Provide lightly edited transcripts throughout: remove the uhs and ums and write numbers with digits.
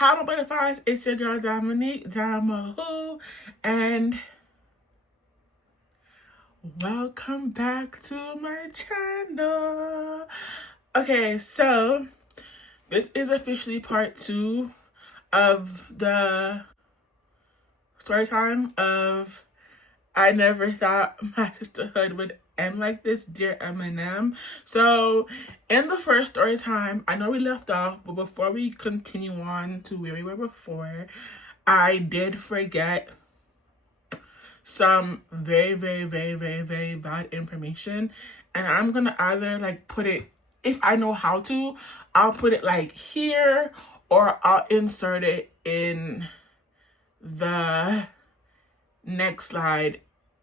Hi, my butterflies. It's your girl Dominique Damahu, and welcome back to my channel. Okay, so this is officially part 2 of the story time of I Never Thought My Sisterhood Would End Like This, Dear M&M. So in the first story time, I know we left off, but before we continue on to where we were before, I did forget some very bad information, and I'm gonna either like put it, if I know how to, I'll put it like here, or I'll insert it in the next slide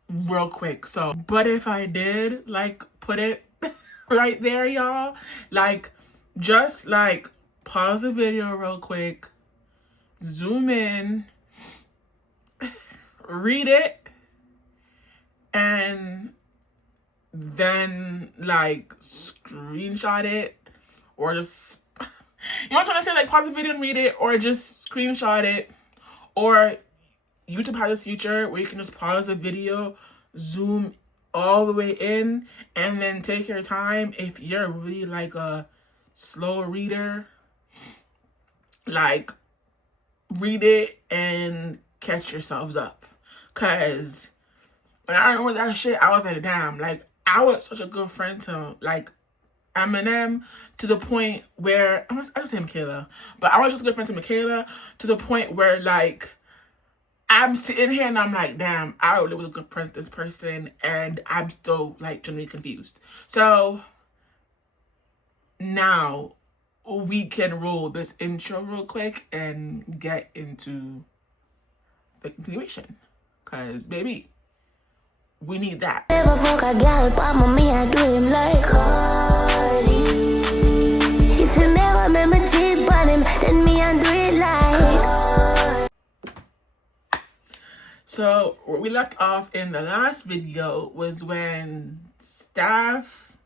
real quick. So, but if I did like put it right there, y'all, like just like pause the video real quick, zoom in, read it, and then like screenshot it, or just you know what I'm trying to say, like pause the video and read it, or just screenshot it. Or YouTube has this feature where you can just pause the video, zoom all the way in, and then take your time. If you're really like a slow reader, like read it and catch yourselves up. Cause when I remember that shit, I was like, damn, like I was such a good friend to like Eminem, to the point where I just say Michaela, but I was just a good friend to Michaela to the point where like I'm sitting here and I'm like, damn, I really was a good friend to this person, and I'm still like genuinely confused. So now we can roll this intro real quick and get into the continuation, cause baby, we need that. Never fuck a girl, but mommy I do him like Cardi. If you never make me cheat on him, then me I do it like Cardi. So where we left off in the last video was when Staff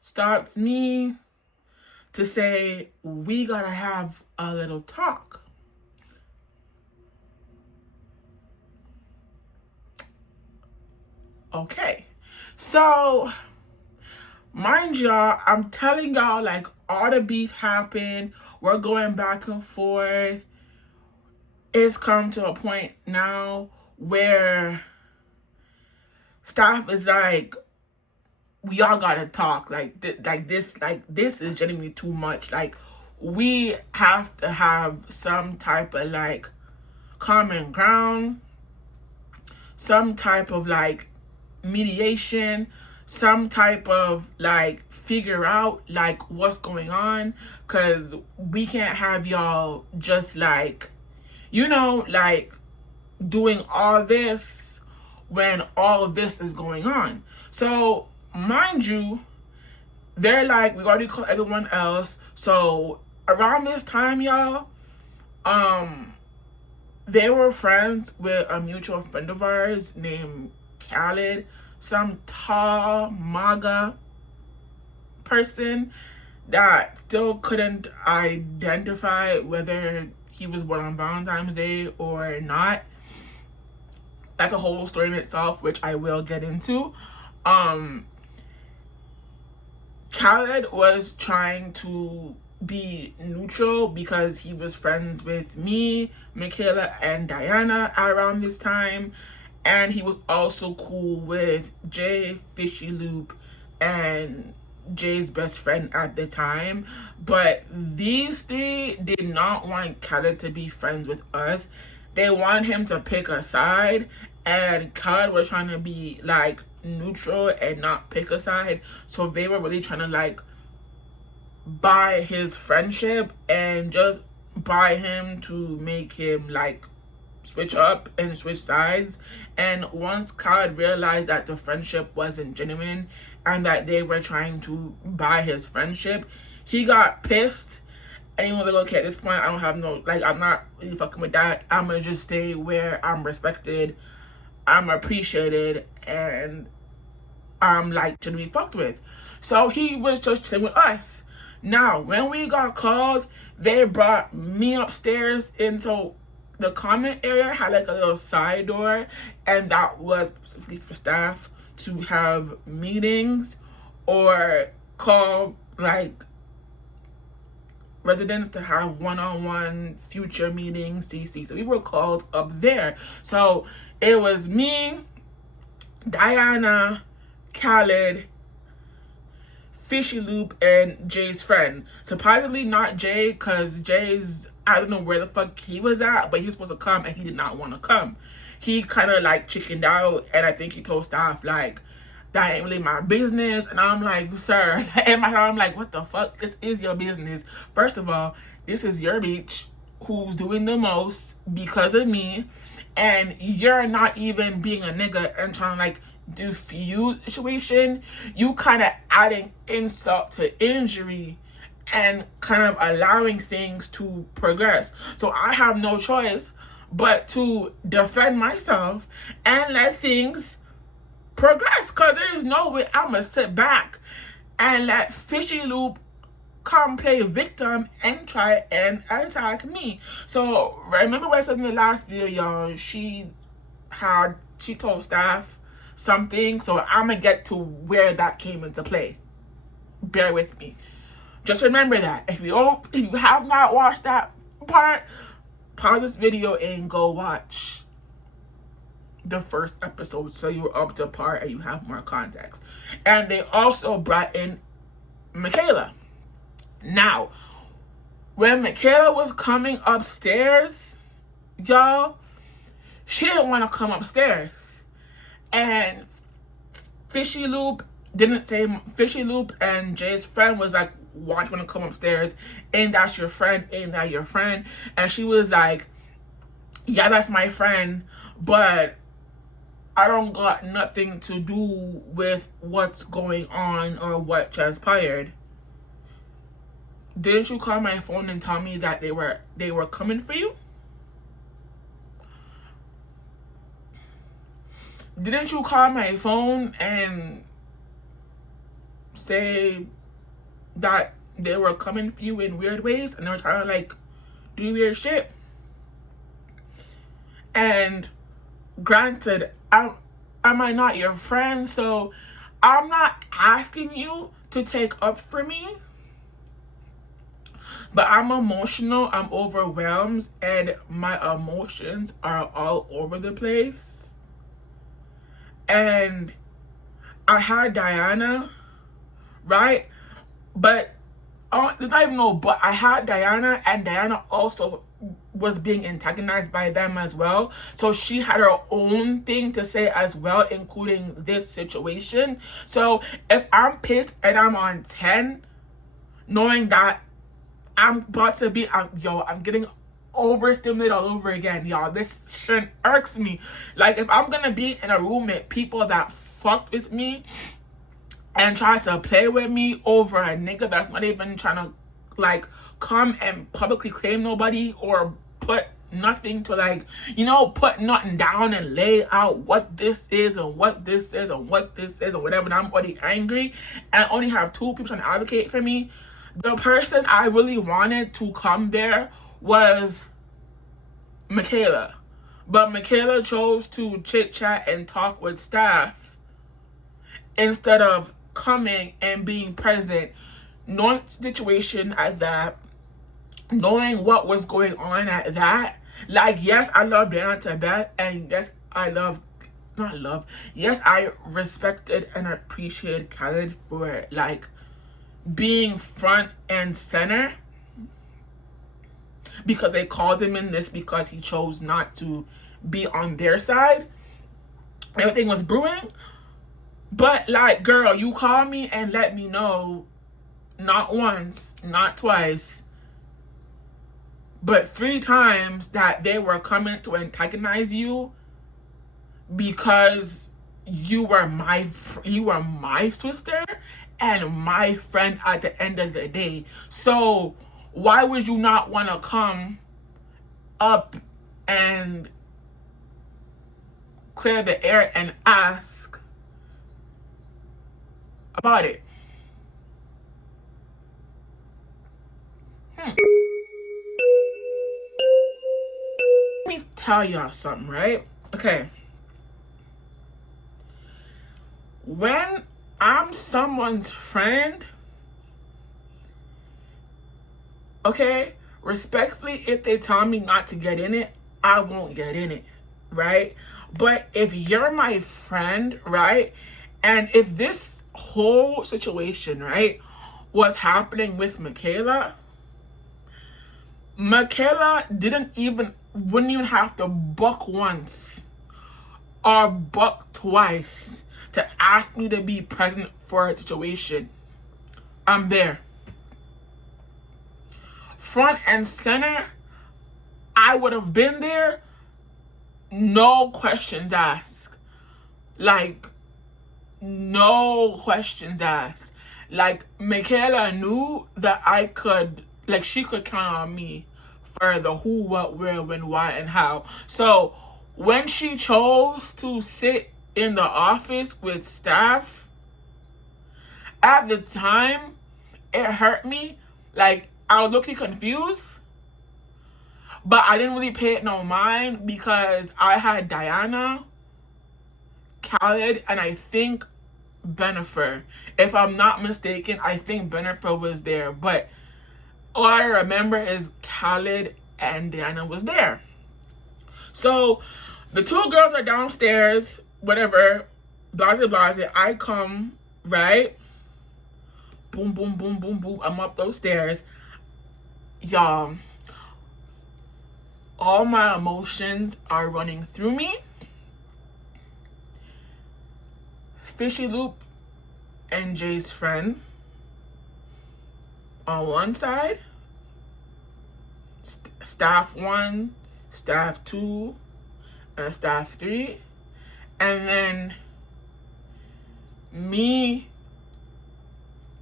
stops me to say, we gotta have a little talk. Okay, so mind y'all, I'm telling y'all, like all the beef happened. We're going back and forth. It's come to a point now where Staff is like, we all gotta talk. Like this is genuinely too much. Like we have to have some type of like common ground, some type of like mediation, some type of like figure out like what's going on, because we can't have y'all just like, you know, like doing all this when all of this is going on. So mind you, they're like, we already called everyone else. So around this time, y'all, they were friends with a mutual friend of ours named Khaled, some tall MAGA person that still couldn't identify whether he was born on Valentine's Day or not. That's a whole story in itself, which I will get into. Khaled was trying to be neutral because he was friends with me, Michaela, and Diana around this time. And he was also cool with Jay, Fishy Loop, and Jay's best friend at the time. But these three did not want Khaled to be friends with us. They wanted him to pick a side, and Khaled was trying to be like neutral and not pick a side. So they were really trying to like buy his friendship and just buy him to make him like switch up and switch sides. And once Khaled realized that the friendship wasn't genuine and that they were trying to buy his friendship, he got pissed, and he was like, okay, at this point I don't have no, like, I'm not really fucking with that. I'm gonna just stay where I'm respected, I'm appreciated, and I'm like genuinely fucked with. So he was just chilling with us. Now when we got called, they brought me upstairs into the comment area, had like a little side door, and that was specifically for staff to have meetings or call like residents to have one-on-one future meetings, CC. So we were called up there. So it was me, Diana, Khaled, Fishy Loop, and Jay's friend. Surprisingly not Jay, because Jay's, I don't know where the fuck he was at, but he was supposed to come and he did not want to come. He kind of like chickened out, and I think he told staff like, that ain't really my business. And I'm like, sir, in my head I'm like, what the fuck? This is your business. First of all, this is your beach, who's doing the most because of me, and you're not even being a nigga and trying to like do feud situation. You kind of adding insult to injury and kind of allowing things to progress. So I have no choice but to defend myself and let things progress, because there's no way I'm gonna sit back and let Fishy Loop come play victim and try and attack me. So remember what I said in the last video, y'all, she told staff something, so I'm gonna get to where that came into play. Bear with me. Just remember that if you have not watched that part, pause this video and go watch the first episode so you're up to par and you have more context. And they also brought in Michaela. Now, when Michaela was coming upstairs, y'all, she didn't want to come upstairs. And Fishy Loop didn't say, Fishy Loop and Jay's friend was like, want to come upstairs? Ain't that your friend? Ain't that your friend? And she was like, yeah, that's my friend, but I don't got nothing to do with what's going on or what transpired. Didn't you call my phone and tell me that they were coming for you? Didn't you call my phone and say that they were coming for you in weird ways and they were trying to like do weird shit? And granted, am I not your friend? So I'm not asking you to take up for me, but I'm emotional, I'm overwhelmed, and my emotions are all over the place. And I had Diana, right? But there's not even no but. I had Diana, and Diana also was being antagonized by them as well. So she had her own thing to say as well, including this situation. So if I'm pissed and I'm on 10, knowing that I'm about to be, I'm getting overstimulated all over again, y'all. This shit irks me. Like, if I'm gonna be in a room with people that fucked with me and try to play with me over a nigga that's not even trying to like come and publicly claim nobody or put nothing to like, put nothing down and lay out what this is and what this is and what this is and whatever, and I'm already angry and I only have two people trying to advocate for me. The person I really wanted to come there was Michaela, but Michaela chose to chit chat and talk with staff instead of coming and being present, knowing the situation at that, knowing what was going on at that. Like, yes, I love Diana to Beth, and yes, yes, I respected and appreciated Khaled for like being front and center, because they called him in this because he chose not to be on their side. Everything was brewing. But like, girl, you call me and let me know, not once, not twice, but 3 times, that they were coming to antagonize you because you were my sister and my friend at the end of the day. So why would you not want to come up and clear the air and ask about it? tell y'all something, right? Okay. When I'm someone's friend, okay, respectfully, if they tell me not to get in it, I won't get in it, right? But if you're my friend, right, and if this whole situation, right, was happening with Michaela wouldn't even have to buck once or buck twice to ask me to be present for a situation. I'm there. Front and center, I would have been there, no questions asked. Like, no questions asked. Like, Michaela knew that she could count on me for the who, what, where, when, why, and how. So, when she chose to sit in the office with staff, at the time, it hurt me. Like, I was looking confused, but I didn't really pay it no mind because I had Diana, Khaled, and I think Benifer. If I'm not mistaken, I think Benifer was there, but all I remember is Khaled and Diana was there. So the two girls are downstairs, whatever, blase blase. I come, right? Boom, boom, boom, boom, boom. I'm up those stairs. Y'all, all my emotions are running through me. Fishy Loop and Jay's friend on one side, staff 1, staff 2, and staff 3, and then me,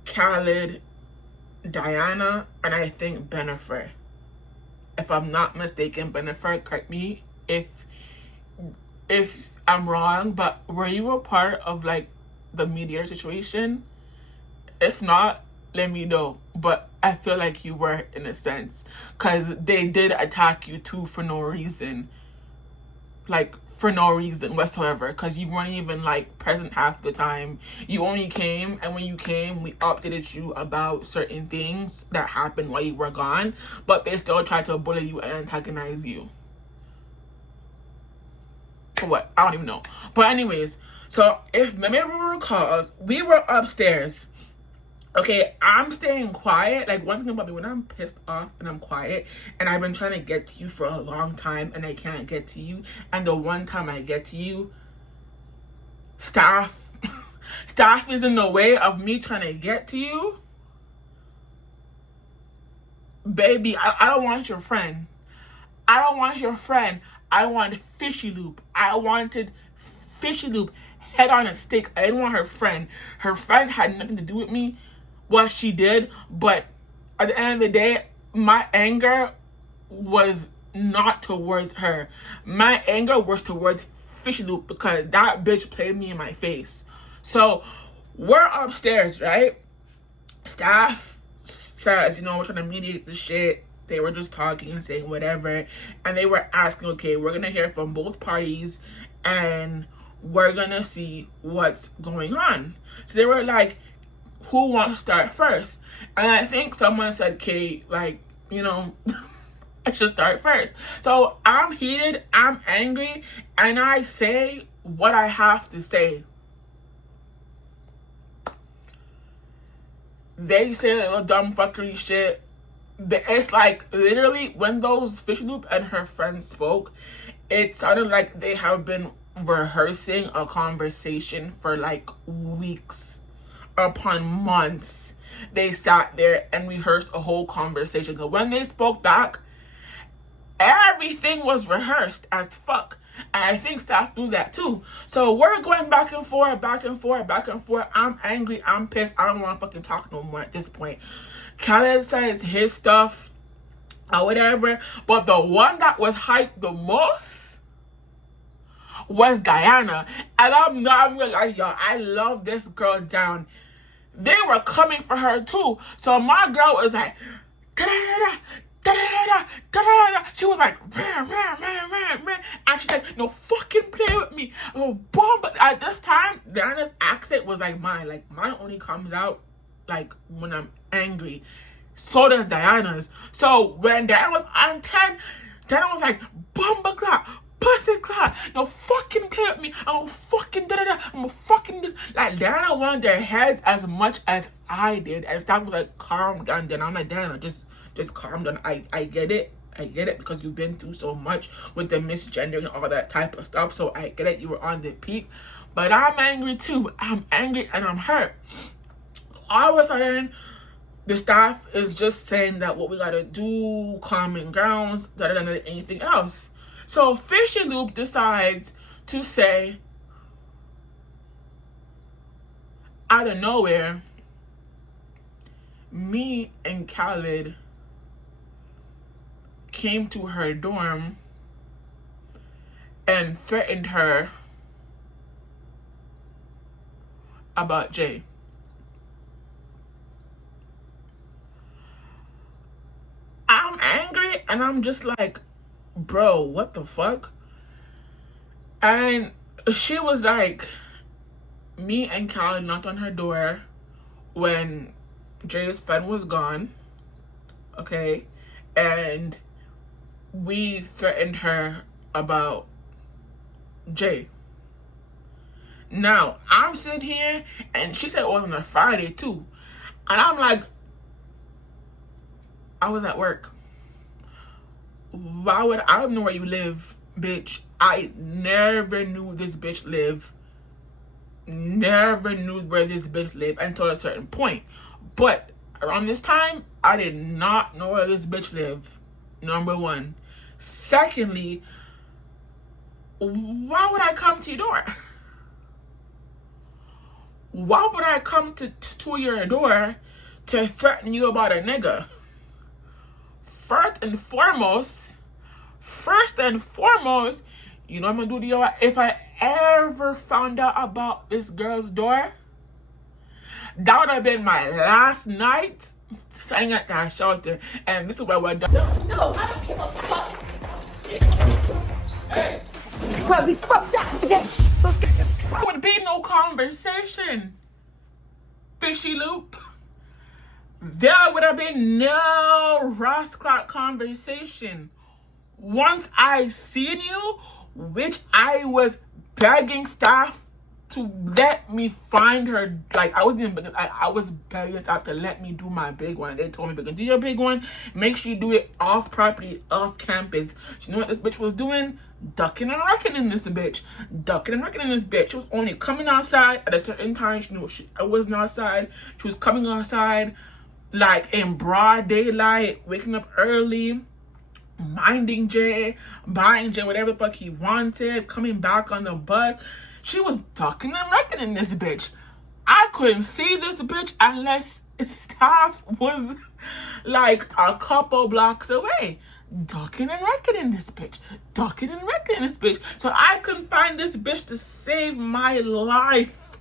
Khaled, Diana, and I think Benifer. If I'm not mistaken, Benifer, correct me if I'm wrong, but were you a part of like the media situation? If not, let me know. But I feel like you were in a sense, because they did attack you too for no reason. Like, for no reason whatsoever, because you weren't even like present half the time. You only came, and when you came, we updated you about certain things that happened while you were gone, but they still tried to bully you and antagonize you. For what? I don't even know. But anyways, so if memory recalls, we were upstairs. Okay, I'm staying quiet. Like, one thing about me, when I'm pissed off and I'm quiet, and I've been trying to get to you for a long time and I can't get to you, and the one time I get to you, staff is in the way of me trying to get to you. Baby, I don't want your friend. I don't want your friend. I want Fishy Loop. I wanted Fishy Loop head on a stick. I didn't want her friend. Her friend had nothing to do with me, what she did, but at the end of the day, my anger was not towards her. My anger was towards Fishy Loop, because that bitch played me in my face. So we're upstairs, right? Staff says, we're trying to mediate the shit. They were just talking and saying whatever, and they were asking, okay, we're gonna hear from both parties and we're gonna see what's going on. So they were like, who wants to start first? And I think someone said, okay, like, I should start first. So I'm heated, I'm angry, and I say what I have to say. They say little dumb fuckery shit. It's like, literally, when those Fish Loop and her friends spoke, it sounded like they have been rehearsing a conversation for like weeks upon months. They sat there and rehearsed a whole conversation. So when they spoke back, everything was rehearsed as fuck. And I think staff knew that too. So we're going back and forth, back and forth, back and forth. I'm angry, I'm pissed. I don't want to fucking talk no more at this point. Khaled says his stuff or whatever, but the one that was hyped the most was Diana. And I'm like, y'all, I love this girl down. They were coming for her too. So my girl was like, da-da-da-da, da-da-da-da, da-da-da-da. She was like, rah, rah, rah, rah, rah. She's like, no fucking play with me. Oh, bomb. But at this time, Diana's accent was like mine. Like, mine only comes out like when I'm angry. So does Diana's. So when Diana was on 10, Diana was like, bomba clock, pussy clock, no fucking play with me. I'm gonna fucking da da da. I'm gonna fucking this. Like, Diana wanted their heads as much as I did. And Steph was like, calm down. Then I'm like, Diana, just calm down. I get it. I get it because you've been through so much with the misgendering and all that type of stuff. So I get it. You were on the peak. But I'm angry too. I'm angry and I'm hurt. All of a sudden, the staff is just saying that what we gotta do, common grounds, rather than anything else. So Fishy Loop decides to say, out of nowhere, me and Khaled came to her dorm and threatened her about Jay. I'm angry and I'm just like, bro, what the fuck? And she was like, me and Khaled knocked on her door when Jay's friend was gone, okay? And we threatened her about Jay. Now, I'm sitting here, and she said it was on a Friday, too. And I'm like, I was at work. Why would I don't know where you live, bitch? I never knew this bitch live. Never knew where this bitch lived until a certain point. But around this time, I did not know where this bitch lived. Number one. Secondly, why would I come to your door? Why would I come to your door to threaten you about a nigga? First and foremost, you know what I'm gonna do to you? If I ever found out about this girl's door, that would have been my last night staying at that shelter. And this is where we're done. No, I don't give a fuck. Hey. Probably fucked up bitch. So scared. There would be no conversation, Fishy Loop. There would have been no Ross Clark conversation. Once I seen you, which I was begging staff to let me find her. Like, I was begging staff to let me do my big one. They told me, if you can do your big one, make sure you do it off property, off campus. You know what this bitch was doing? Ducking and wrecking in this bitch. Ducking and wrecking in this bitch. She was only coming outside at a certain time. She knew I wasn't outside. She was coming outside like in broad daylight, waking up early, minding Jay, buying Jay whatever the fuck he wanted, coming back on the bus. She was ducking and wrecking in this bitch. I couldn't see this bitch unless staff was like a couple blocks away. Ducking and wrecking in this bitch. Ducking and wrecking in this bitch. So I couldn't find this bitch to save my life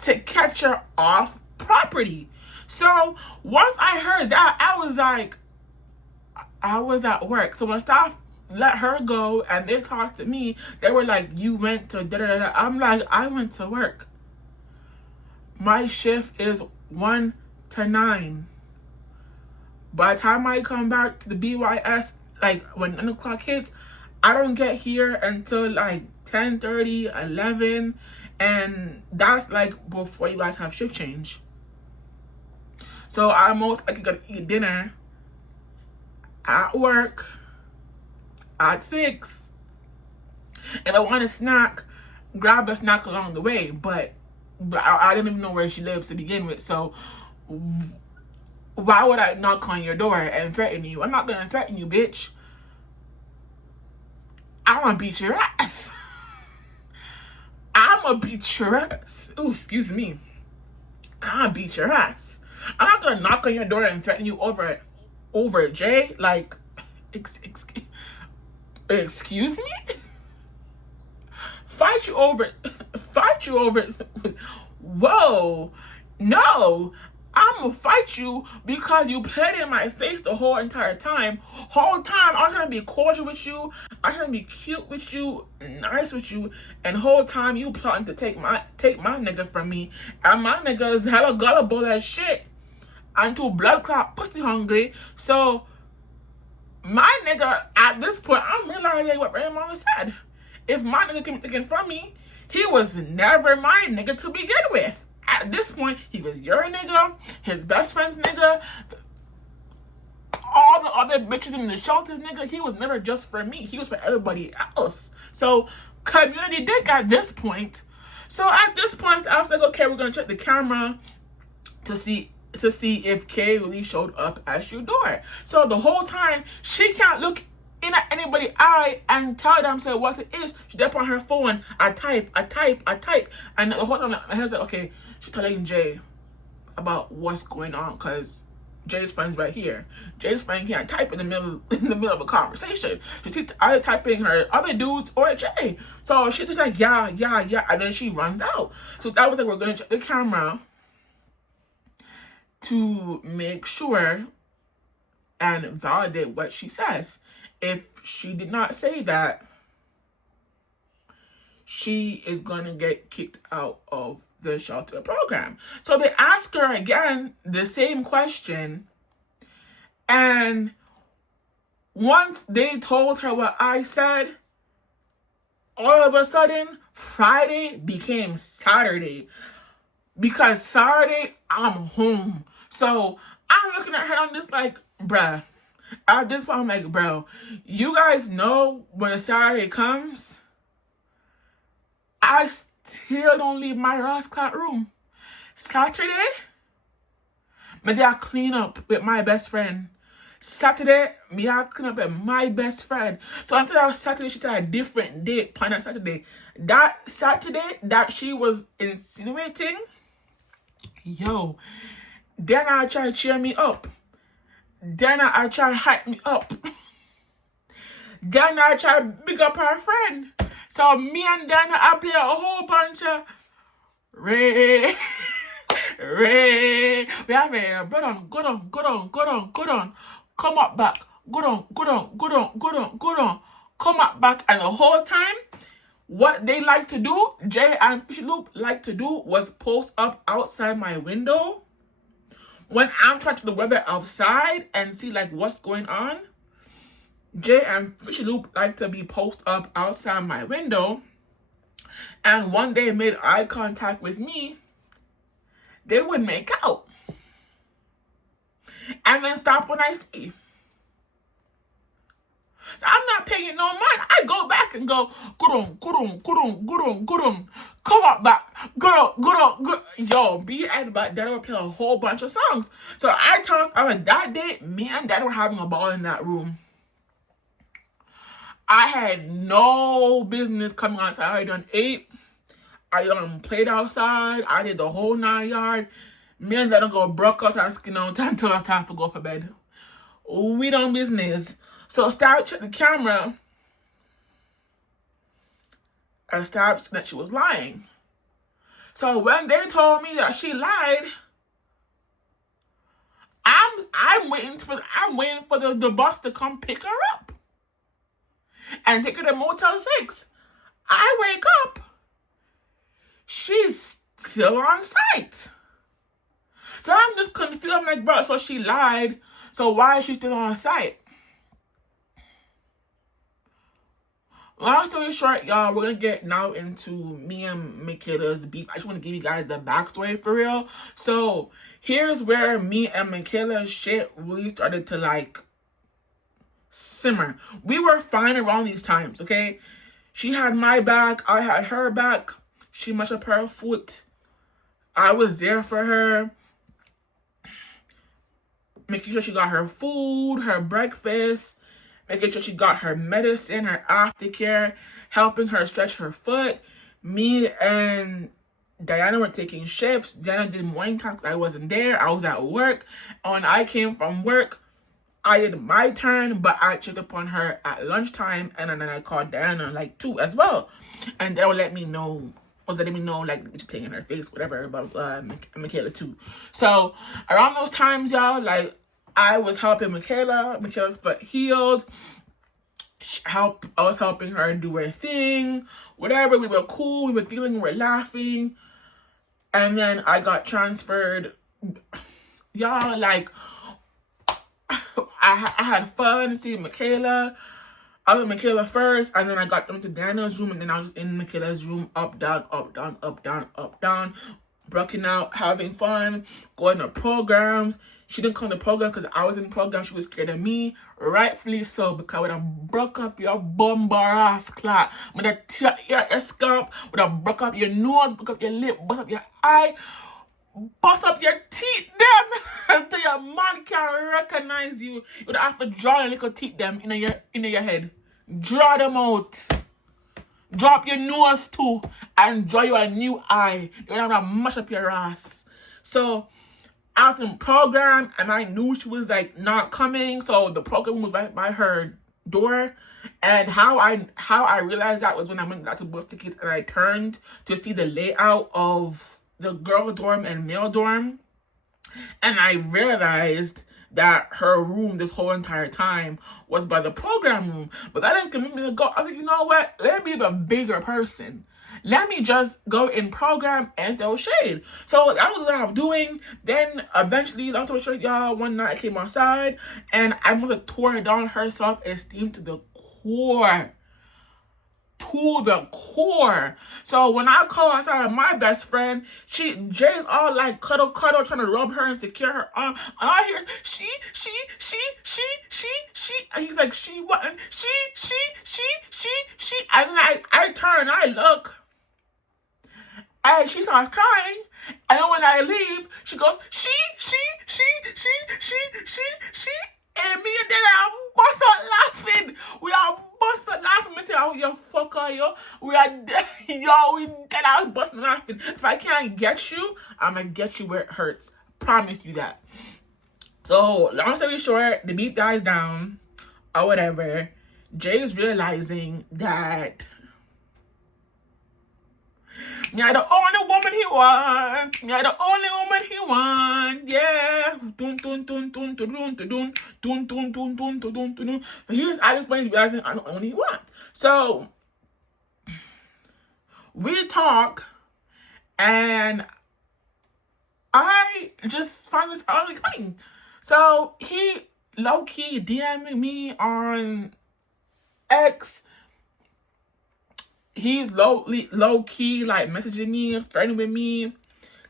to catch her off property. So once I heard that, I was like, I was at work. So when staff let her go and they talked to me, they were like, you went to da da da. I'm like, I went to work. My shift is 1 to 9. By the time I come back to the BYS, like when 9 o'clock hits, I don't get here until like 10:30, 11. And that's like before you guys have shift change. So I'm most likely gonna eat dinner at work at 6. If I want a snack, grab a snack along the way. But I didn't even know where she lives to begin with. So why would I knock on your door and threaten you? I'm not gonna threaten you, bitch. I'm gonna beat your ass. I'm gonna beat your ass. Ooh, excuse me. I'm gonna beat your ass. I'm not gonna knock on your door and threaten you over Jay. Like, excuse me? Fight you over. Whoa. No. I'm gonna fight you because you played in my face the whole entire time. Whole time I'm trying to be cordial with you. I'm trying to be cute with you, nice with you, and whole time you plotting to take my nigga from me. And my nigga is hella gullible as shit. And too blood clot pussy hungry. So my nigga, at this point, I'm realizing what my mama said. If my nigga came taken from me, he was never my nigga to begin with. At this point, he was your nigga, his best friend's nigga, all the other bitches in the shelters nigga. He was never just for me. He was for everybody else. So, community dick at this point. So, at this point, I was like, okay, we're going to check the camera to see if Kay really showed up at your door. So, the whole time, she can't look in at anybody's eye and tell them say what it is. She up on her phone. I type. And the whole time, my head's like, okay, she's telling Jay about what's going on because Jay's friend's right here. Jay's friend can't type in the middle of a conversation. She's either typing her other dudes or Jay. So she's just like, yeah, and then she runs out. So that was like, we're gonna check the camera to make sure and validate what she says. If she did not say that, she is gonna get kicked out of the shelter program. So they ask her again the same question, and once they told her what I said, all of a sudden Friday became Saturday, because Saturday I'm home. So I'm looking at her, I'm just like, bruh, at this point I'm like, bro, you guys know when Saturday comes, I still don't leave my Ross Clot room. Saturday, me I clean up with my best friend. Saturday, me I clean up with my best friend. So until that Saturday, she had a different date on that Saturday. That Saturday that she was insinuating, yo, then I try to cheer me up. Then I try to hype me up. Then I try to big up her friend. So me and Dana, I play a whole bunch of Ray. We have a good on. Come up back. Good on. Come up back. And the whole time, what they like to do, Jay and Fishy Loop like to do, was post up outside my window. When I'm trying to the weather outside and see like what's going on, Jay and Fishy Loop like to be post up outside my window. And one day made eye contact with me. They would make out. And then stop when I see. So I'm not paying no mind. I go back and go, good on. Come up back. Good on. Yo, me and Dad would play a whole bunch of songs. So I told her that day, me and Dad were having a ball in that room. I had no business coming outside. I done ate. I done played outside. I did the whole 9 yards. Me and Dad go broke out and skin out until it's time to go for bed. We done business. So Stab checked the camera. And Stab said that she was lying. So when they told me that she lied, I'm waiting for the bus to come pick her up and take her to Motel 6. I wake up. She's still on site. So I'm just confused. I'm like, bro, so she lied. So why is she still on site? Long story short, y'all, we're going to get now into me and Michaela's beef. I just want to give you guys the backstory for real. So here's where me and Michaela's shit really started to like simmer. We were fine around these times, okay? She had my back. I had her back. She mashed up her foot. I was there for her. Making sure she got her food, her breakfast. Making sure she got her medicine, her aftercare. Helping her stretch her foot. Me and Diana were taking shifts. Diana did morning talks. I wasn't there. I was at work. And when I came from work, I did my turn, but I checked up on her at lunchtime, and then I called Diana like 2 as well. And they would let me know was letting me know, like, just playing in her face, whatever, blah, blah, blah, and Michaela too. So, around those times, y'all, like, I was helping Michaela's foot healed, I was helping her do her thing, whatever, we were cool, we were giggling, we were laughing, and then I got transferred, y'all, like, I had fun seeing Michaela. I was with Michaela first, and then I got into Daniel's room, and then I was in Michaela's room, up, down, up, down, up, down, up, down, working out, having fun, going to programs. She didn't come to programs because I was in programs. She was scared of me, rightfully so, because I would have broke up your bumper ass clot. Would have tear your scalp, would have broke up your nose, broke up your lip, bust up your eye, bust up your teeth, them, until your man can't recognize you. You would have to draw your little teeth, them, in your head. Draw them out. Drop your nose too, and draw you a new eye. You would have to mash up your ass. So, I was in program, and I knew she was, like, not coming, so the program was right by her door. And how I realized that was when I went back to bus tickets, and I turned to see the layout of the girl dorm and male dorm, and I realized that her room this whole entire time was by the program room. But that didn't convince me to go. I was like, you know what? Let me be the bigger person. Let me just go in program and throw shade. So that was what I was doing. Then eventually, long story short, y'all, one night I came outside and I must have tore down her self-esteem to the core. To the core. So when I call outside my best friend, Jay's all like cuddle, trying to rub her and secure her arm. And all I hear is she. And he's like, she what? And she. And then I turn, I look, and she starts crying. And then when I leave, she goes, she. And me and then I bust out laughing. We are bust out laughing. We say, oh, you fucker, yo. We dead out busting laughing. If I can't get you, I'm gonna get you where it hurts. Promise you that. So, long story short, the beat dies down, or whatever. Jay's realizing that me are the only woman he wants. Me are the only woman he wants. Yeah. Here's I just realizing I'm the only one. So we talk, and I just find this really funny. So he low-key DMing me on X. He's low-key, like, messaging me, flirting with me,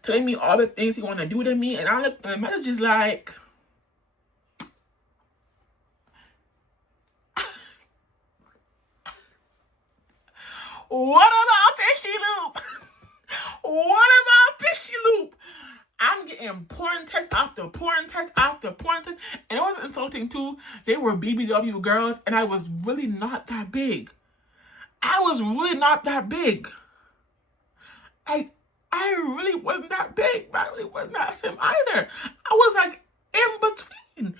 telling me all the things he want to do to me. And I look, and the message is like, what about fishy loop? What about fishy loop? I'm getting porn text after porn text after porn text. And it wasn't insulting too. They were BBW girls, and I was really not that big. I was really not that big. I really wasn't that big, but I really wasn't that slim either. I was like in between.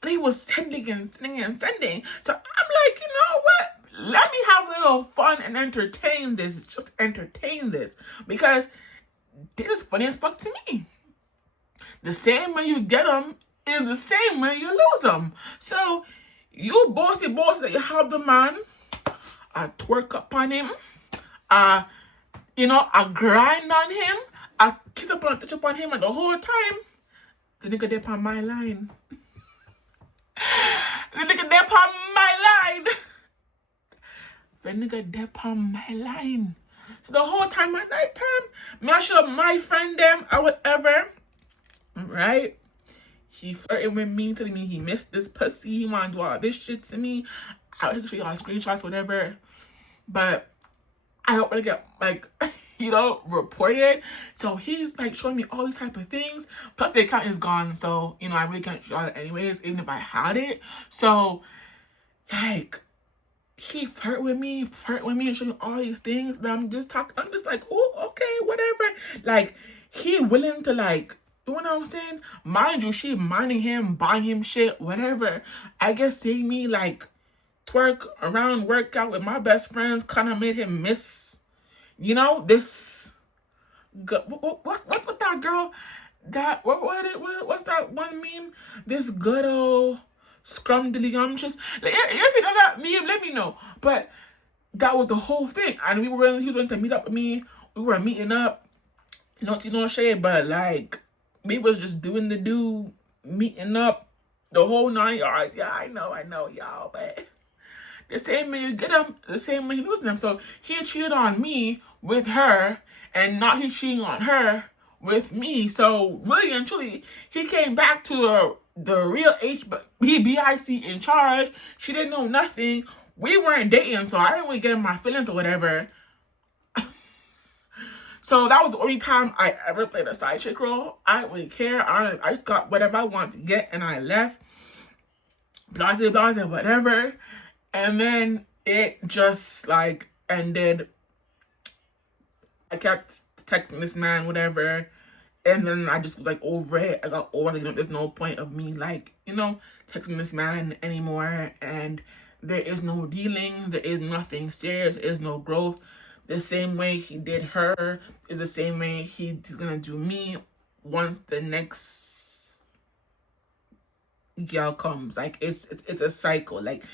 And he was sending and sending and sending. So I'm like, you know what? Let me have a little fun and entertain this. Just entertain this. Because this is funny as fuck to me. The same way you get them is the same way you lose them. So you bossy that you have the man, I twerk up on him, I grind on him, I kiss up and touch up on him, and the whole time, the nigga there on my line. The nigga there on my line. The nigga there on my line. So the whole time at night time, me I show my friend them or whatever, right? He flirting with me, telling me he missed this pussy, he wanna do all this shit to me. I can show you all screenshots, whatever. But I don't want to get, like, reported. So he's, like, showing me all these type of things. Plus, the account is gone. So, I really can't show it anyways, even if I had it. So, like, he flirt with me and show me all these things. And I'm just like, oh, okay, whatever. Like, he willing to, like, you know what I'm saying? Mind you, she minding him, buying him shit, whatever. I guess seeing me, like, twerk around, work out with my best friends kind of made him miss, You know, this what's that girl? That what's that one meme? This good old scrumdiddlyumptious. Like, if you know that meme, let me know. But that was the whole thing, and he was going to meet up with me. We were meeting up. Not no shade, but like we was just doing the meeting up, the whole 9 yards. Yeah, I know, y'all, but the same way you get them, the same way you lose them. So he cheated on me with her, and not he cheating on her with me. So really and truly, he came back to the real BIC in charge. She didn't know nothing. We weren't dating, so I didn't really get in my feelings or whatever. So that was the only time I ever played a side chick role. I didn't really care. I just got whatever I wanted to get, and I left. Blase, whatever. And then it just like ended. I kept texting this man, whatever. And then I just was like over it. I got over it. There's no point of me like, texting this man anymore. And there is no dealing. There is nothing serious. There is no growth. The same way he did her is the same way he's gonna do me once the next gal comes. Like it's a cycle. Like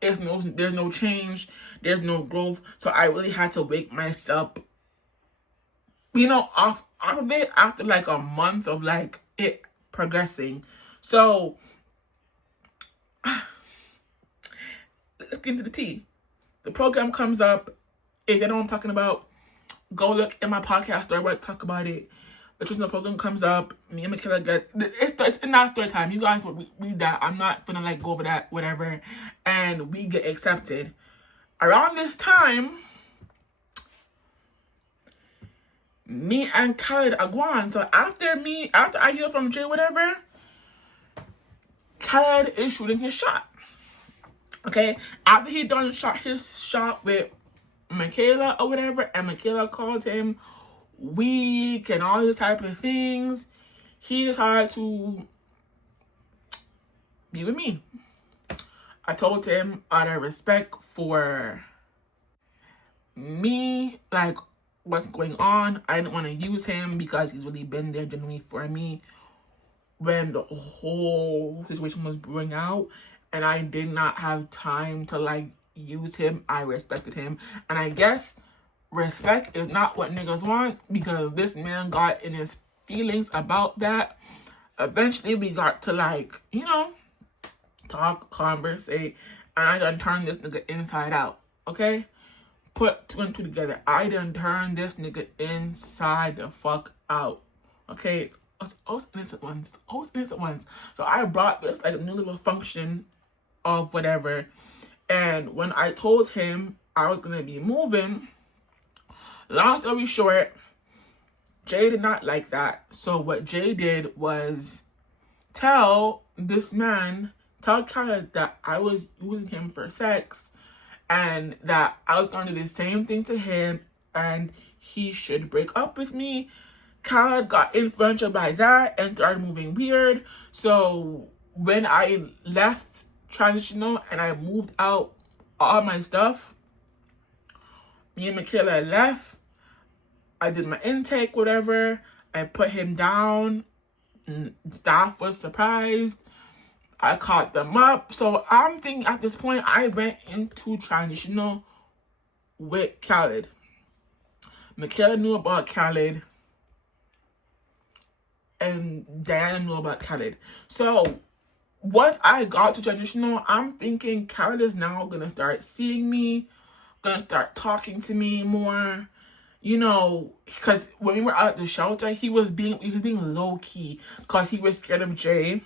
there's no change, there's no growth. So I really had to wake myself, off of it after like a month of like it progressing. So let's get into the tea. The program comes up. If you know what I'm talking about, go look in my podcast story where I talk about it. The choosing program comes up. Me and Michaela it's in that story time. You guys will read that. I'm not gonna like go over that, whatever. And we get accepted. Around this time, me and Khaled are gone. So after I hear from Jay, whatever, Khaled is shooting his shot. Okay? After he done shot his shot with Michaela or whatever, and Michaela called him weak and all these type of things, he decided to be with me. I told him out of respect for me, like what's going on, I didn't want to use him because he's really been there genuinely for me when the whole situation was brewing out, and I did not have time to like use him. I respected him, and I guess respect is not what niggas want, because this man got in his feelings about that. Eventually we got to like talk, conversate, and I done turned this nigga inside out. Okay, put two and two together. I done turned this nigga inside the fuck out. Okay, it's always innocent ones. So I brought this like a new little function of whatever. And when I told him I was going to be moving, long story short, Jay did not like that. So what Jay did was tell Khaled that I was using him for sex, and that I was going to do the same thing to him, and he should break up with me. Khaled got influential by that and started moving weird. So when I left transitional and I moved out all my stuff, me and Michaela left. I did my intake, whatever. I put him down. Staff was surprised. I caught them up. So I'm thinking at this point, I went into transitional with Khaled. Michaela knew about Khaled, and Diana knew about Khaled. So once I got to transitional, I'm thinking Khaled is now gonna start seeing me, gonna start talking to me more, because when we were at the shelter, he was being low key because he was scared of Jay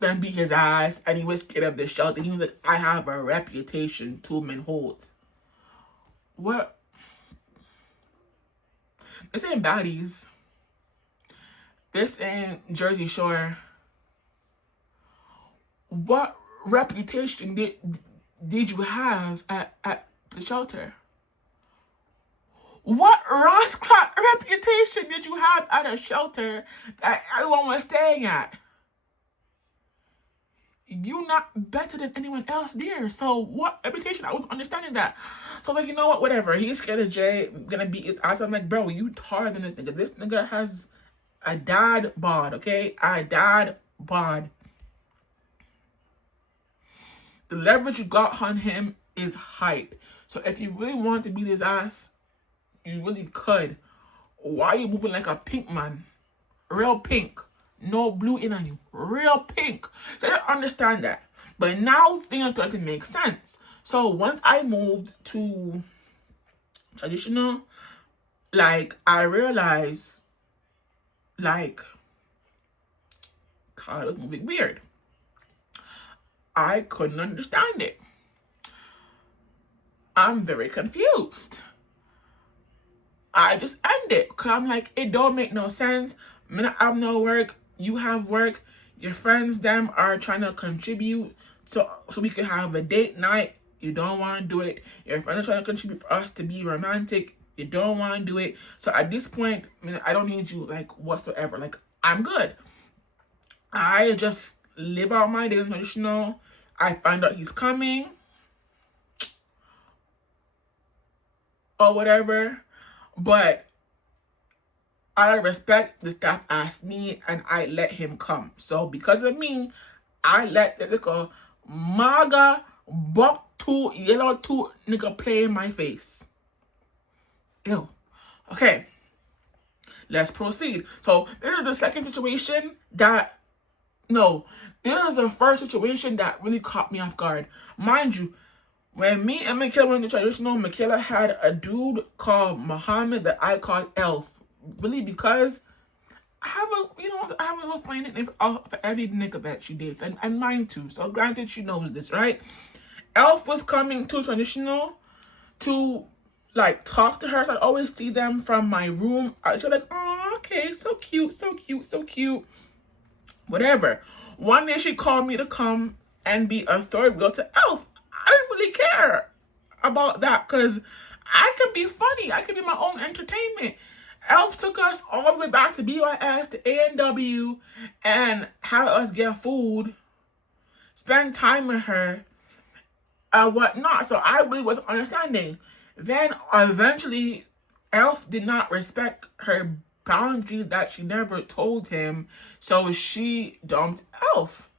gonna beat his ass, and he was scared of the shelter. He was like, I have a reputation two men hold. What? This ain't baddies. This ain't Jersey Shore. What reputation did you have at the shelter? What rascal reputation did you have at a shelter that everyone was staying at? you not better than anyone else there. So what reputation? I wasn't understanding that. So I was like, you know what, whatever. He's scared of Jay, gonna beat his ass. I'm like, bro, you taller than this nigga. This nigga has a dad bod, okay? A dad bod. The leverage you got on him is height. So if you really want to beat his ass, you really could. Why are you moving like a pink man? Real pink. No blue in on you. Real pink. So I don't understand that. But now things are starting to make sense. So once I moved to traditional, like, I realized, like, God was moving weird. I couldn't understand it. I'm very confused. I just end it. Because I'm like, it don't make no sense. I have no work. You have work. Your friends, them, are trying to contribute so we can have a date night. You don't want to do it. Your friends are trying to contribute for us to be romantic. You don't want to do it. So at this point, I don't need you, like, whatsoever. Like, I'm good. I just live out my days traditional. I find out he's coming. Or whatever. But out of respect, the staff asked me and I let him come. So because of me, I let the little MAGA buck tooth, yellow tooth nigga play in my face. Ew. Okay. Let's proceed. So this is the second situation that, no, this is the first situation that really caught me off guard. Mind you, when me and Michaela went to traditional, Michaela had a dude called Muhammad that I called Elf. Really, because I have a little funny nickname for every nigga that she dates, and mine too. So granted, she knows this, right? Elf was coming to traditional to, like, talk to her. So I always see them from my room. I was like, oh, okay, so cute, so cute, so cute. Whatever. One day she called me to come and be a third wheel to Elf. I didn't really care about that because I can be funny. I can be my own entertainment. Elf took us all the way back to BYS, to A&W, and had us get food, spend time with her, and whatnot. So I really wasn't understanding. Then eventually, Elf did not respect her boundaries that she never told him, so she dumped Elf.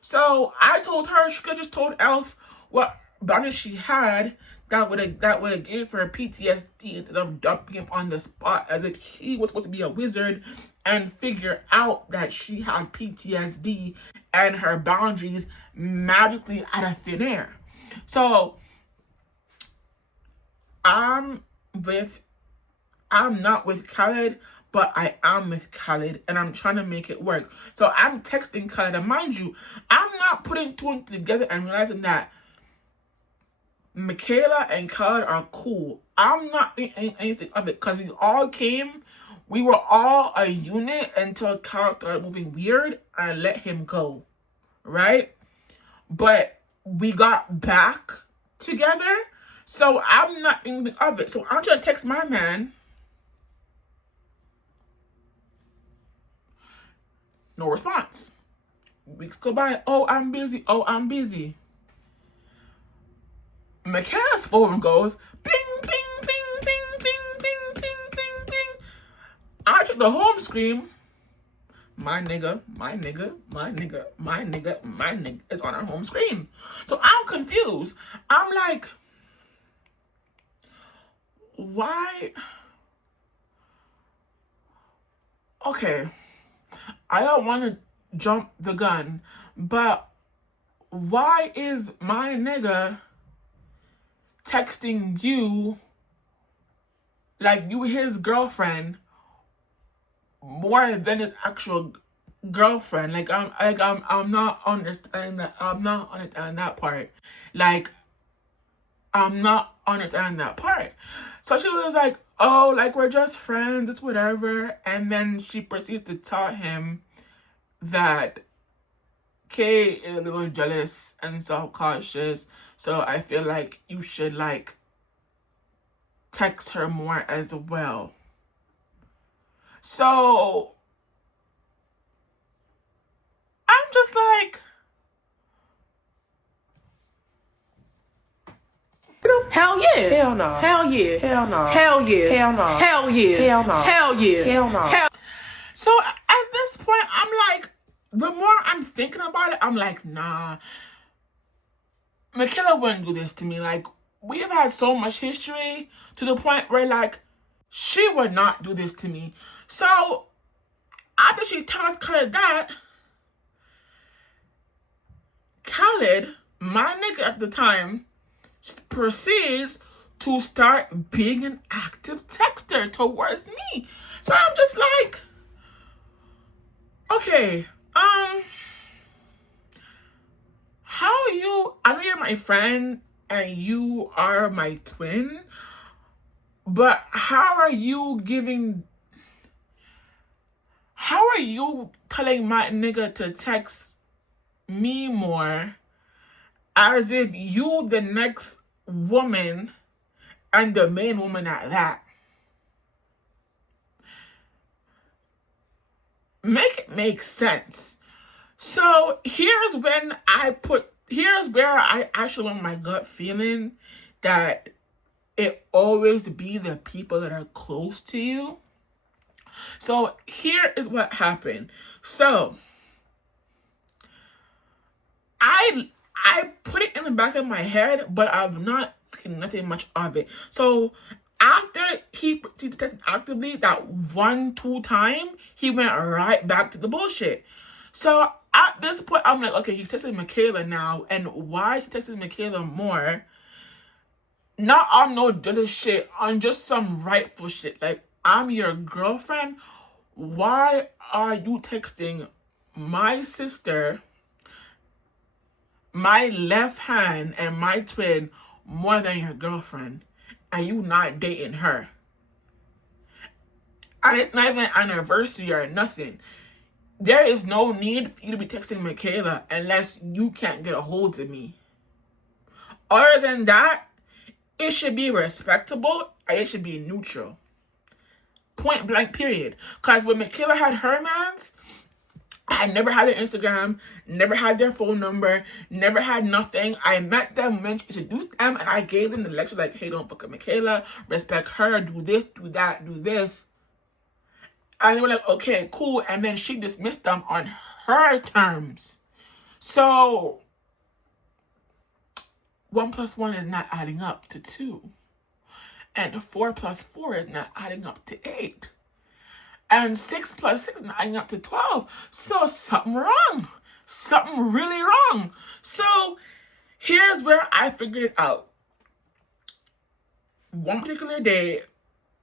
So I told her she could just told Elf what boundaries she had that would have gave her PTSD instead of dumping him on the spot as if he was supposed to be a wizard and figure out that she had PTSD and her boundaries magically out of thin air. So I'm not with Khaled, but I am with Khaled, and I'm trying to make it work. So I'm texting Khaled, and mind you, I'm not putting two and two together and realizing that Michaela and Khaled are cool. I'm not thinking anything of it because we were all a unit until Khaled started moving weird and I let him go, right? But we got back together, so I'm not thinking of it. So I'm trying to text my man. No response. Weeks go by. Oh, I'm busy. Oh, I'm busy. Michaela's phone goes ping, ping, ping, ping, ping, ping, ping, ping, ping. I check the home screen. My nigga is on our home screen. So I'm confused. I'm like, why? Okay, I don't want to jump the gun, but why is my nigga texting you like you his girlfriend more than his actual girlfriend? I'm not understanding that. I'm not understanding that part. Like, I'm not understanding that part. So she was like, oh, like, we're just friends, it's whatever. And then she proceeds to tell him that Kay is a little jealous and self-cautious, so I feel like you should, like, text her more as well. So I'm just like, Hell yeah. Hell no. Hell yeah. Hell no. Hell yeah. Hell no. Hell yeah. Hell no. Hell yeah. Hell no. Hell. So at this point, I'm like, the more I'm thinking about it, I'm like, nah, Michaela wouldn't do this to me. Like, we've had so much history to the point where, like, she would not do this to me. So after she tells Khaled that, Khaled, my nigga at the time, proceeds to start being an active texter towards me. So I'm just like, okay, how you, I know you're my friend and you are my twin, but how are you telling my nigga to text me more as if you the next woman and the main woman at that? Make it make sense. So here's where I actually went my gut feeling that it always be the people that are close to you. So here is what happened. So I put it in the back of my head, but I'm not thinking nothing much of it. So after he tested actively that 1-2 time, he went right back to the bullshit. So at this point, I'm like, okay, he's testing Michaela now, and why is he testing Michaela more? Not on no dirty shit, on just some rightful shit. Like, I'm your girlfriend. Why are you texting my sister, my left hand, and my twin more than your girlfriend? And you not dating her? And it's not even an anniversary or nothing. There is no need for you to be texting Michaela unless you can't get a hold of me. Other than that, it should be respectable and it should be neutral. Point blank, period. Because when Michaela had her mans, I never had their Instagram, never had their phone number, never had nothing. I met them, introduced them, and I gave them the lecture like, hey, don't fuck with Michaela, respect her, do this, do that, do this. And they were like, okay, cool. And then she dismissed them on her terms. So 1 + 1 is not adding up to 2. And 4 + 4 is not adding up to 8. And 6 + 6 is not adding up to 12. So something wrong. Something really wrong. So here's where I figured it out. One particular day,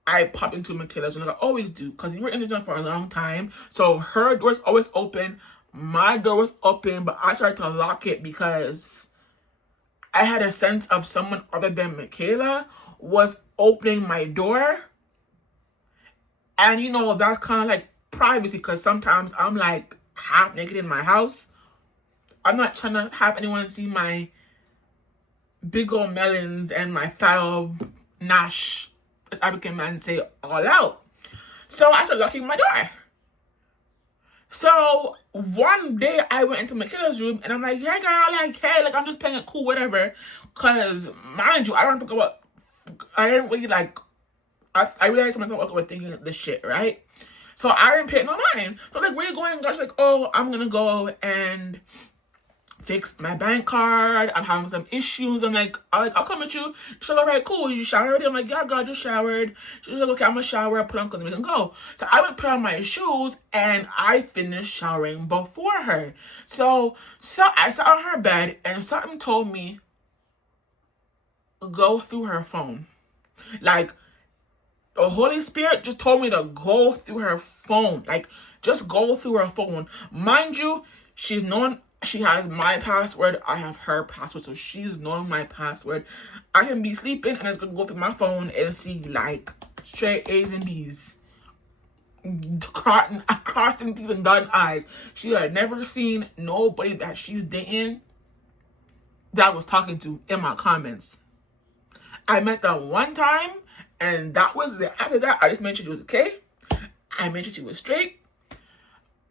I popped into Michaela's room like I always do, because we were in the gym for a long time. So her door's always open. My door was open, but I tried to lock it because I had a sense of someone other than Michaela was opening my door. And you know, that's kind of like privacy, because sometimes I'm like half naked in my house. I'm not trying to have anyone see my big old melons and my fat old Nash, as African man say, all out. So I started locking my door. So one day I went into Michaela's room and I'm like, hey girl, like, hey, like I'm just playing it cool, whatever. Cause mind you, I don't think about, I didn't really like, I realized myself was thinking this shit, right? So I didn't pay it no mind. So like, where you going? Gosh, like, oh, I'm gonna go and fix my bank card. I'm having some issues. I'm like, I'll come with you. She's like, all right, cool. You showered already? I'm like, yeah, girl, I just showered. She's like, okay, I'm gonna shower, put on clothes, we can go. So I went put on my shoes and I finished showering before her. So I sat on her bed and something told me, go through her phone. Like, the Holy Spirit just told me to go through her phone. Like, just go through her phone. Mind you, she has my password. I have her password. So she's knowing my password. I can be sleeping and it's going to go through my phone and see, like, straight A's and B's. Crossing T's and dotting I's. She had never seen nobody that she's dating that I was talking to in my comments. I met them one time. And that was it. After that, I just made sure she was okay. I made sure she was straight.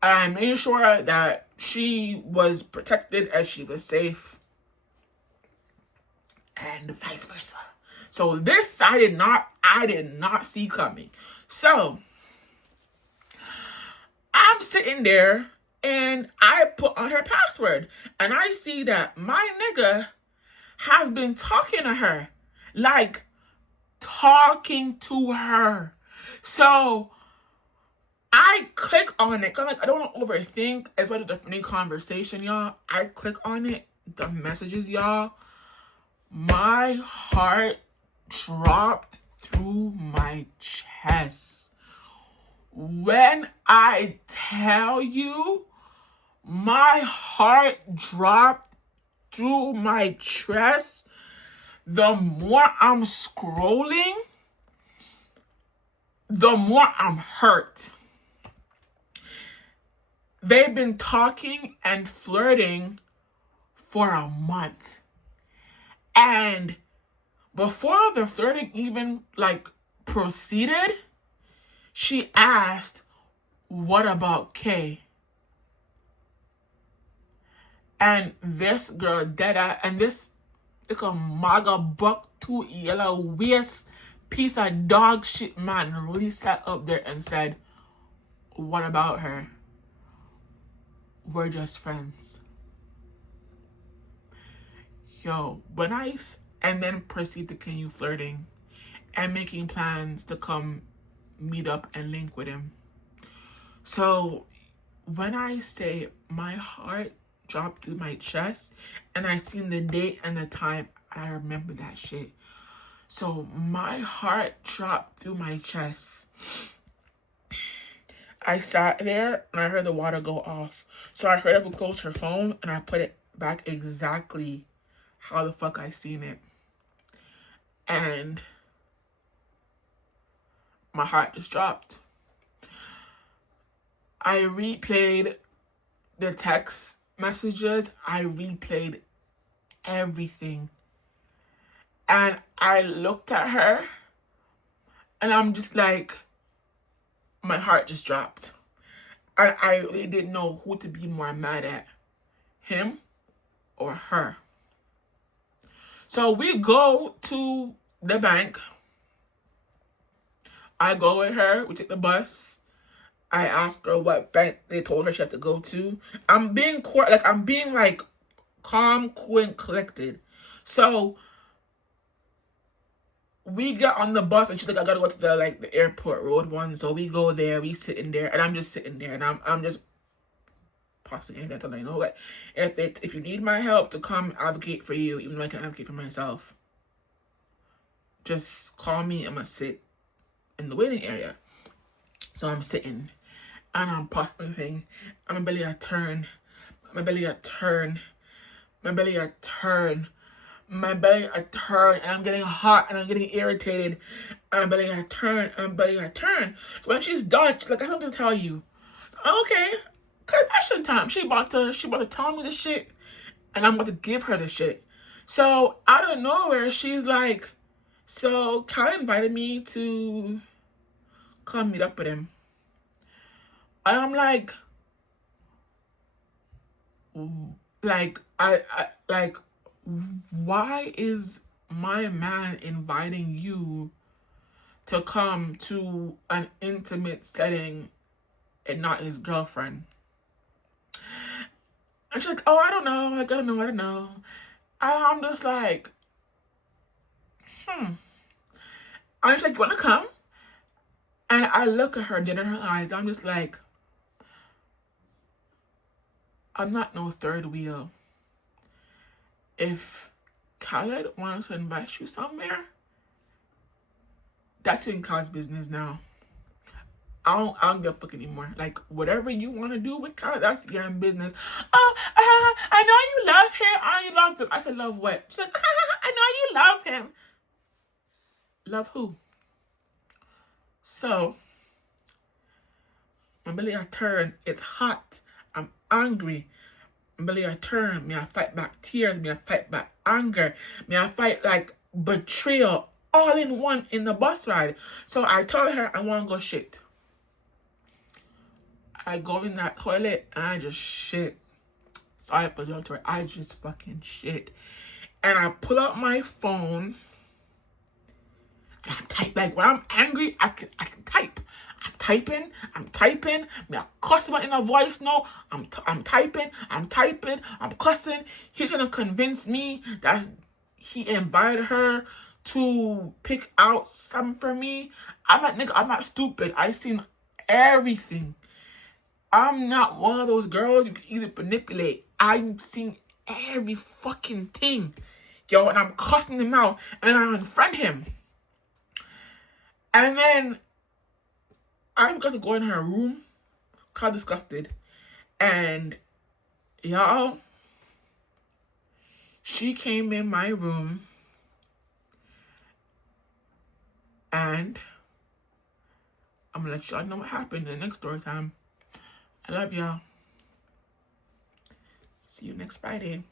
And I made sure that she was protected and she was safe. And vice versa. So this I did not see coming. So I'm sitting there and I put on her password and I see that my nigga has been talking to her. Like talking to her. So I click on it. Cause like I don't want to overthink. It's about a funny conversation, y'all. I click on it. The messages, y'all. My heart dropped through my chest. When I tell you, my heart dropped through my chest. The more I'm scrolling, the more I'm hurt. They've been talking and flirting for a month. And before the flirting even like proceeded, she asked, "What about Kay?" And this girl and this like a maga buck tooth yellow waist piece of dog shit man really sat up there and said, "What about her? We're just friends." Yo, and then proceed to continue flirting and making plans to come meet up and link with him. So when I say my heart dropped through my chest and I seen the date and the time, I remember that shit. So my heart dropped through my chest. I sat there and I heard the water go off. So I heard her close her phone and I put it back exactly how the fuck I seen it. And my heart just dropped. I replayed the text messages. I replayed everything. And I looked at her and I'm just like, my heart just dropped. I really didn't know who to be more mad at, him or her. So we go to the bank. I go with her. We take the bus. I ask her what bank they told her she had to go to. I'm being calm, cool, and collected. So we get on the bus and she's like, I gotta go to the airport road one. So we go there, we sitting there, and I'm just sitting there and I'm just passing anything. I told her, you know what? If you need my help to come advocate for you, even though I can advocate for myself, just call me. I'm gonna sit in the waiting area. So I'm sitting and I'm passing everything. And my belly I turn. My belly I turn. My belly I turn. My belly I turn, and I'm getting hot and I'm getting irritated. And my belly I turn, and my belly I turn. So when she's done, she's like, I have something to tell you. So, okay, confession time. She about to tell me the shit, and I'm about to give her the shit. So out of nowhere, she's like, so Cal invited me to come meet up with him. And I'm like why is my man inviting you to come to an intimate setting and not his girlfriend? And she's like, oh, I don't know. I don't know. And I'm just like, And she's like, you want to come? And I look at her, dead in her eyes. I'm just like, I'm not no third wheel. If Khaled wants to invite you somewhere, that's in Khaled's business now. I don't give a fuck anymore. Like, whatever you want to do with Khaled, that's your own business. Oh, I know you love him. I know you love him. I said, love what? She's like, I know you love him. Love who? So, my belly I turn. It's hot. I'm angry. My belly I turn. Me I fight back tears. Me I fight back anger. Me I fight like betrayal. All in one in the bus ride. So I told her I want to go shit. I go in that toilet and I just shit. Sorry for the toilet. I just fucking shit. And I pull out my phone I'm type like when I'm angry, I can type. I'm typing. Me a customer in a voice now. I'm typing. I'm cussing. He's trying to convince me that he invited her to pick out something for me. I'm like, nigga, I'm not stupid. I seen everything. I'm not one of those girls you can easily manipulate. I've seen every fucking thing. Yo, and I'm cussing him out, and I unfriend him. And then I've got to go in her room, kind of disgusted. And y'all, she came in my room, and I'm gonna let y'all know what happened in the next story time. I love y'all. See you next Friday.